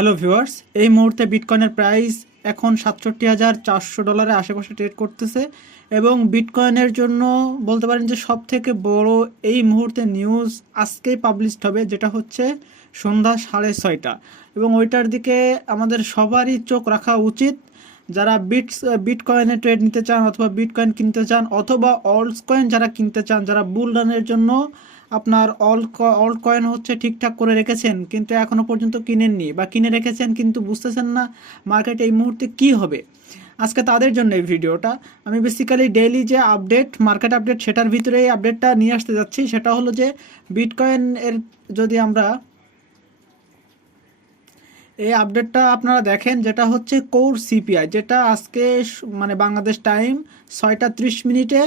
Hello viewers, এই মুহূর্তে বিটকয়েনের price এখন $৬৭,৪০০ আশেপাশে ট্রেড করতেছে এবং বিটকয়েনের জন্য বলতে পারেন যে সব থেকে বড় এই মুহূর্তে নিউজ আজকেই পাবলিশড হবে, যেটা হচ্ছে সন্ধ্যা 6:30 এবং ওইটার দিকে আমাদের সবারই চোখ রাখা উচিত। যারা বিটকয়েনে ট্রেড নিতে চান অথবা বিটকয়েন কিনতে চান অথবা অল্ট কয়েন যারা কিনতে চান, যারা বুল রানের জন্য আপনার অল্ট কয়েন হচ্ছে ঠিকঠাক করে রেখেছেন কিন্তু এখনও পর্যন্ত কিনেননি বা কিনে রেখেছেন কিন্তু বুঝতেছেন না মার্কেটে এই মুহূর্তে কি হবে, আজকে তাদের জন্য এই ভিডিওটা। আমি বেসিক্যালি ডেইলি যে আপডেট, মার্কেট আপডেট, সেটার ভিতরে এই আপডেটটা নিয়ে আসতে যাচ্ছি। সেটা হলো যে বিটকয়েন এর যদি আমরা এই আপডেটটা আপনারা দেখেন, যেটা হচ্ছে কোর সিপিআই, যেটা আজকে মানে বাংলাদেশ টাইম 6:30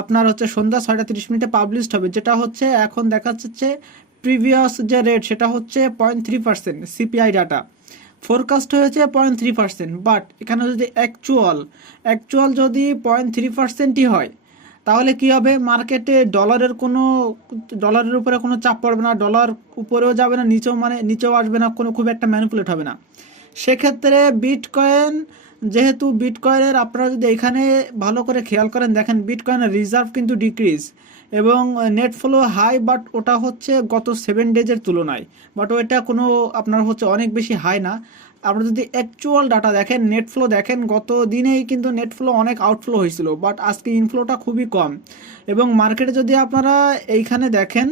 আপনার হচ্ছে সন্ধ্যা 6:30 পাবলিশড হবে। যেটা হচ্ছে এখন দেখা যাচ্ছে প্রিভিয়াস যে রেট সেটা হচ্ছে 0.3% সিপিআই ডাটা, ফোরকাস্ট হয়েছে 0.3%, বাট এখানে যদি অ্যাকচুয়াল যদি 0.3%ই হয় তাহলে কি হবে, মার্কেটে ডলারের উপরে কোনো চাপ পড়বে না, ডলার উপরেও যাবে না, নিচেও আসবে না, কোনো খুব একটা ম্যানিপুলেট হবে না। সেক্ষেত্রে বিটকয়েন, যেহেতু বিটকয়েনের আপনারা যদি এখানে ভালো করে খেয়াল করেন, দেখেন বিটকয়েনের রিজার্ভ কিন্তু ডিক্রিজ এবং নেট ফ্লো হাই, বাট ওটা হচ্ছে গত 7 ডেজের তুলনায়, বাট ওইটা কোনো আপনার হচ্ছে অনেক বেশি হাই না। আপনারা যদি অ্যাকচুয়াল ডাটা দেখেন, নেট ফ্লো দেখেন, গত দিনেই কিন্তু নেট ফ্লো অনেক আউটফ্লো হয়েছিল, বাট আজকে ইনফ্লোটা খুবই কম। এবং মার্কেটে যদি আপনারা এইখানে দেখেন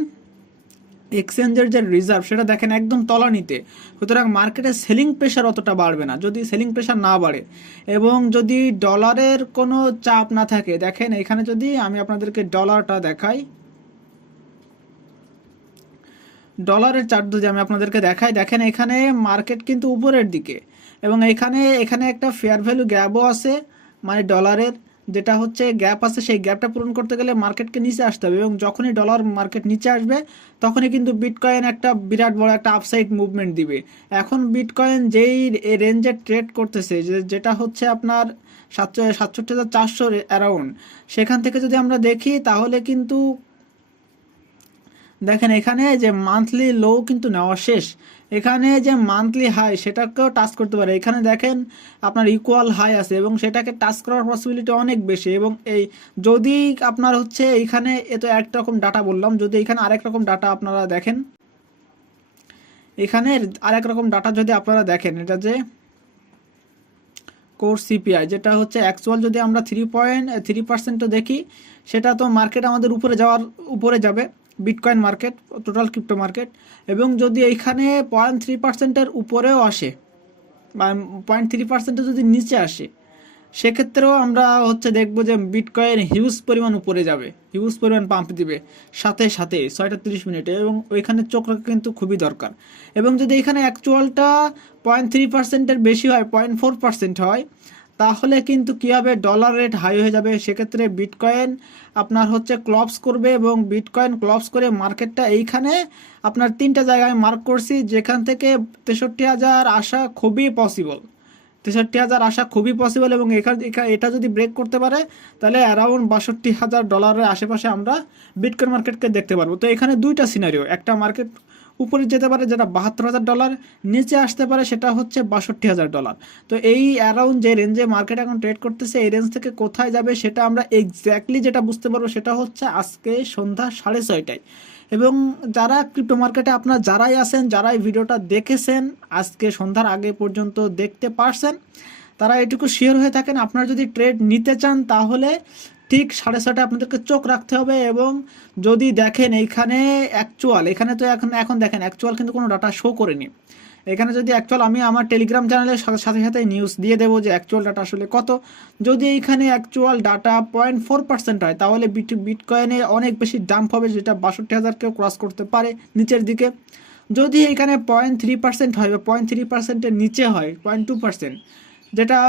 এক্সচেঞ্জের যে রিজার্ভ সেটা দেখেন একদম তলানিতে, সুতরাং মার্কেটে সেলিং প্রেশার অতটা বাড়বে না যদি সেলিং প্রেশার না বাড়ে এবং যদি ডলারের কোনো চাপ না থাকে। দেখেন এখানে যদি আমি আপনাদেরকে ডলারটা দেখাই, ডলারের চার্ট যদি আমি আপনাদেরকে দেখাই, দেখেন এখানে মার্কেট কিন্তু উপরের দিকে এবং এখানে একটা ফেয়ার ভ্যালু গ্যাপও আছে, মানে ডলারের যেটা হচ্ছে গ্যাপ আছে, সেই গ্যাপটা পূরণ করতে গেলে মার্কেটকে নিচে আসতে হবে এবং যখনই ডলার মার্কেট নিচে আসবে তখনই কিন্তু বিটকয়েন একটা বিরাট বড় একটা আপসাইড মুভমেন্ট দিবে। এখন বিটকয়েন যেই রেঞ্জে ট্রেড করতেছে, যেটা হচ্ছে আপনার 67,400 অ্যারাউন্ড, সেখান থেকে যদি আমরা দেখি তাহলে কিন্তু দেখেন এখানে যে মান্থলি লো কিন্তু নেওয়া শেষ, এখানে যে মান্থলি হাই সেটাকেও টাচ করতে পারে। এখানে দেখেন আপনার ইকুয়াল হাই আছে এবং সেটাকে টাচ করার পসিবিলিটি অনেক বেশি। এবং এই যদি আপনার হচ্ছে এইখানে এত একরকম ডাটা বললাম, যদি এখানে আরেক রকম ডাটা আপনারা দেখেন, এখানে আরেক রকম ডাটা যদি আপনারা দেখেন, এটা যে কোর সিপিআই, যেটা হচ্ছে অ্যাকচুয়াল যদি আমরা 3.3% দেখি, সেটা তো মার্কেট আমাদের উপরে যাবে bitcoin market, total crypto market. এবং যদি এইখানে 0.3%-এর উপরেও আসে বা 0.3%-এ যদি নিচে আসে, সেক্ষেত্রেও আমরা হচ্ছে দেখবো যে বিটকয়েন হিউজ পরিমাণ উপরে যাবে, হিউজ পরিমাণ পাম্প দিবে সাথে 6:30 এবং ওইখানে চোখ রাখা কিন্তু খুবই দরকার। এবং যদি এখানে অ্যাকচুয়ালটা 0.3%-এর বেশি হয়, 0.4% হয়, তাহলে কিন্তু কী হবে, ডলার রেট হাই হয়ে যাবে। সেক্ষেত্রে বিটকয়েন আপনার হচ্ছে ক্লপস করবে এবং বিটকয়েন ক্লপস করে মার্কেটটা এইখানে আপনার 3টা জায়গায় মার্ক করছি, যেখান থেকে 63,000 আসা খুবই পসিবল, 63,000 আসা খুবই পসিবল। এবং এটা যদি ব্রেক করতে পারে তাহলে অ্যারাউন্ড $62,000 আশেপাশে আমরা বিটকয়েন মার্কেটকে দেখতে পারবো। তো এখানে দুইটা সিনারিও, একটা মার্কেট উপরে যেতে পারে যেটা $72,000, নিচে আসতে পারে সেটা হচ্ছে $62,000। তো এই অ্যারাউন্ড যে রেঞ্জে মার্কেট এখন ট্রেড করতেছে, এই রেঞ্জ থেকে কোথায় যাবে সেটা আমরা এক্স্যাক্টলি যেটা বুঝতে পারবো সেটা হচ্ছে আজকে সন্ধ্যা 6:30। এবং যারা ক্রিপ্টো মার্কেটে আপনারা যারাই আছেন, যারাই ভিডিওটা দেখেছেন আজকে সন্ধ্যার আগে পর্যন্ত দেখতে পারছেন, তারা এটুকু শিওর হয়ে থাকেন, আপনারা যদি ট্রেড নিতে চান তাহলে ঠিক 6:30 আপনাদেরকে চোখ রাখতে হবে। এবং যদি দেখেন এখানে তো এখন দেখেন অ্যাকচুয়াল কিন্তু কোনো ডাটা শো করেনি। এখানে যদি অ্যাকচুয়াল, আমি আমার টেলিগ্রাম চ্যানেলের সাথে সাথে নিউজ দিয়ে দেবো যে অ্যাকচুয়াল ডাটা আসলে কত। যদি এইখানে অ্যাকচুয়াল ডাটা 0.4% হয় তাহলে বিটকয়েনে অনেক বেশি ডাম্প হবে, যেটা 62,000-কেও ক্রস করতে পারে নিচের দিকে। যদি এখানে 0.3% হয় বা 0.3%-এর নিচে হয়, 0.2%, যেটা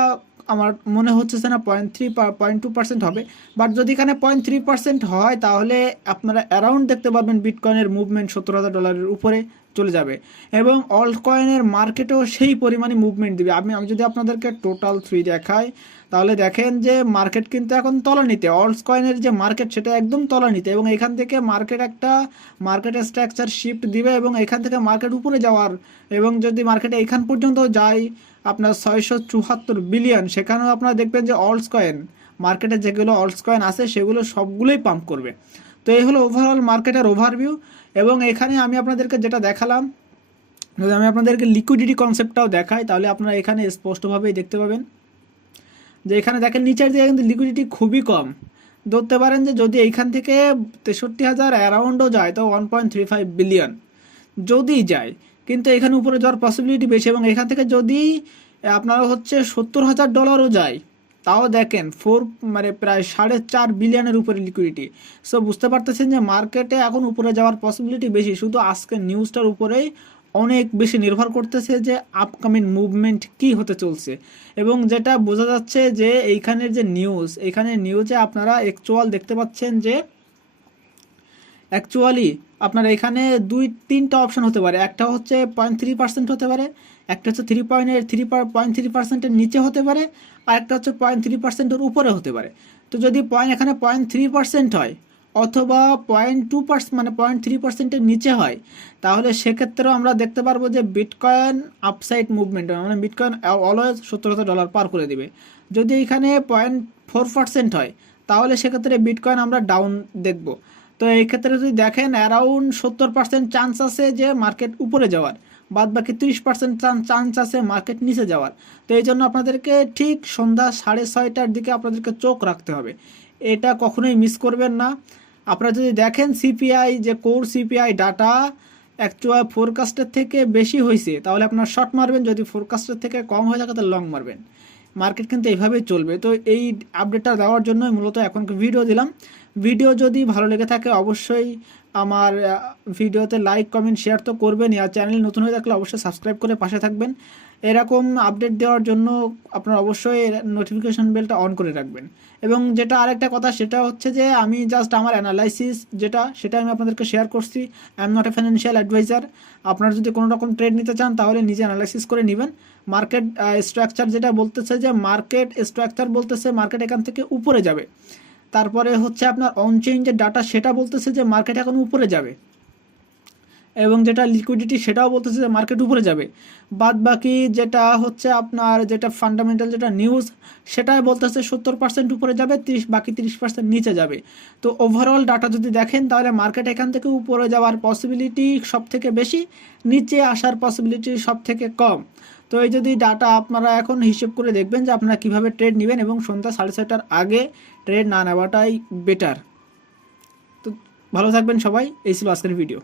আমার মনে হচ্ছে না 0.2% হবে, বাট যদি এখানে 0.3% হয় তাহলে আপনারা অ্যারাউন্ড দেখতে পারবেন বিটকয়েনের মুভমেন্ট $70,000 উপরে চলে যাবে এবং অল্ট কয়েনের মার্কেটেও সেই পরিমাণে মুভমেন্ট দিবে। আমি যদি আপনাদেরকে টোটাল 3 দেখাই, তাহলে দেখেন যে মার্কেট কিন্তু এখন তলানিতে, অল্টস কয়েনের যে মার্কেট সেটা একদম তলানিতে, এবং এখান থেকে মার্কেট স্ট্রাকচার শিফট দিবে এবং এখান থেকে মার্কেট উপরে যাওয়ার, এবং যদি মার্কেট এইখান পর্যন্ত যায় আপনার 674 বিলিয়ন, সেখানেও আপনারা দেখবেন যে অল্টস কয়েন মার্কেটে যেগুলো অল্টস কয়েন আছে সেগুলো সবগুলোই পাম্প করবে। তো এই হলো ওভারঅল মার্কেটের ওভারভিউ। এবং এখানে আমি আপনাদেরকে যেটা দেখালাম, যদি আমি আপনাদেরকে লিকুইডিটি কনসেপ্টটাও দেখাই তাহলে আপনারা এখানে স্পষ্টভাবেই দেখতে পাবেন যে এখানে দেখেন নিচের দিকে কিন্তু লিকুইডিটি খুবই কম। ধরতে পারেন যে যদি এইখান থেকে 63,000 অ্যারাউন্ডও যায় তো 1.35 বিলিয়ন যদি যায়, কিন্তু এখানে উপরে যাওয়ার পসিবিলিটি বেশি। এবং এখান থেকে যদি আপনারা হচ্ছে $70,000ও যায় তাও দেখেন প্রায় 4.5 বিলিয়নের উপরে লিকুইডিটি। সো বুঝতে পারতেছেন যে মার্কেটে এখন উপরে যাওয়ার পসিবিলিটি বেশি, শুধু আজকের নিউজটার উপরেই অনেক বেশি নির্ভর করতেছে যে আপকামিং মুভমেন্ট কি হতে চলছে। এবং যেটা বোঝা যাচ্ছে যে এইখানে নিউজে আপনারা অ্যাকচুয়াল দেখতে পাচ্ছেন যে অ্যাকচুয়ালি আপনার এখানে 2-3টা অপশন হতে পারে। একটা হচ্ছে 0.3% হতে পারে, একটা হচ্ছে 3.3%-এর নিচে হতে পারে, আর একটা হচ্ছে 0.3%-এর উপরে হতে পারে। তো যদি এখানে 0.3% হয় অথবা 0.2% 0.3%-এর নিচে হয়, তাহলে সেক্ষেত্রেও আমরা দেখতে পারবো যে বিটকয়েন আপসাইড মুভমেন্ট, মানে বিটকয়েন অলওয়েজ $70,000 পার করে দিবে। যদি এখানে 0.4% হয় তাহলে সেক্ষেত্রে বিটকয়েন আমরা ডাউন দেখব। তো এই ক্ষেত্রে যদি দেখেন অ্যারাউন্ড 70% চান্স আছে যে মার্কেট উপরে যাওয়ার, বাদ বাকি 30% চান্স আছে মার্কেট নিচে যাওয়ার। তো এই জন্য আপনাদেরকে ঠিক সন্ধ্যা 6:30টার দিকে আপনাদেরকে চোখ রাখতে হবে, এটা কখনোই মিস করবেন না। আপনারা যদি দেখেন সিপিআই যে কোর সিপিআই ডাটা অ্যাকচুয়াল ফোরকাস্টের থেকে বেশি হয়েছে তাহলে আপনার শর্ট মারবেন, যদি ফোরকাস্টের থেকে কম হয়ে থাকে তাহলে লং মারবেন। মার্কেট কিন্তু এইভাবেই চলবে। তো এই আপডেটটা দেওয়ার জন্যই মূলত এখন ভিডিও দিলাম। ভিডিও যদি ভালো লেগে থাকে অবশ্যই আমার ভিডিওতে লাইক কমেন্ট শেয়ার তো করবেনই, আর চ্যানেল নতুন হয়ে থাকলে অবশ্যই সাবস্ক্রাইব করে পাশে থাকবেন। এরকম আপডেট দেওয়ার জন্য আপনারা অবশ্যই নোটিফিকেশন বেলটা অন করে রাখবেন। এবং যেটা আরেকটা কথা সেটা হচ্ছে যে আমি জাস্ট আমার অ্যানালাইসিস সেটা আমি আপনাদেরকে শেয়ার করছি। I am not a financial advisor. আপনারা যদি কোনো রকম ট্রেড নিতে চান তাহলে নিজে অ্যানালাইসিস করে নেবেন। মার্কেট স্ট্রাকচার যেটা বলতেছে যে মার্কেট এখান থেকে উপরে যাবে। তারপরে হচ্ছে আপনার অনচেঞ্জের ডাটা সেটা বলতেছে যে মার্কেট এখন উপরে যাবে, এবং যেটা লিকুইডিটি সেটাও বলতেছে যে মার্কেট উপরে যাবে। বাদ বাকি যেটা হচ্ছে আপনার যেটা ফান্ডামেন্টাল যেটা নিউজ সেটাই বলতেছে 70% উপরে যাবে, বাকি 30% নিচে যাবে। তো ওভারঅল ডাটা যদি দেখেন তাহলে মার্কেট এখান থেকে উপরে যাওয়ার পসিবিলিটি সব থেকে বেশি, নিচে আসার পসিবিলিটি সব থেকে কম। তো এই যদি ডাটা আপনারা এখন হিসেব করে দেখবেন যে আপনারা কীভাবে ট্রেড নেবেন, এবং সন্ধ্যা 6:30টার আগে ট্রেড না নেওয়াটাই বেটার। তো ভালো থাকবেন সবাই, এই ছিল আজকের ভিডিও।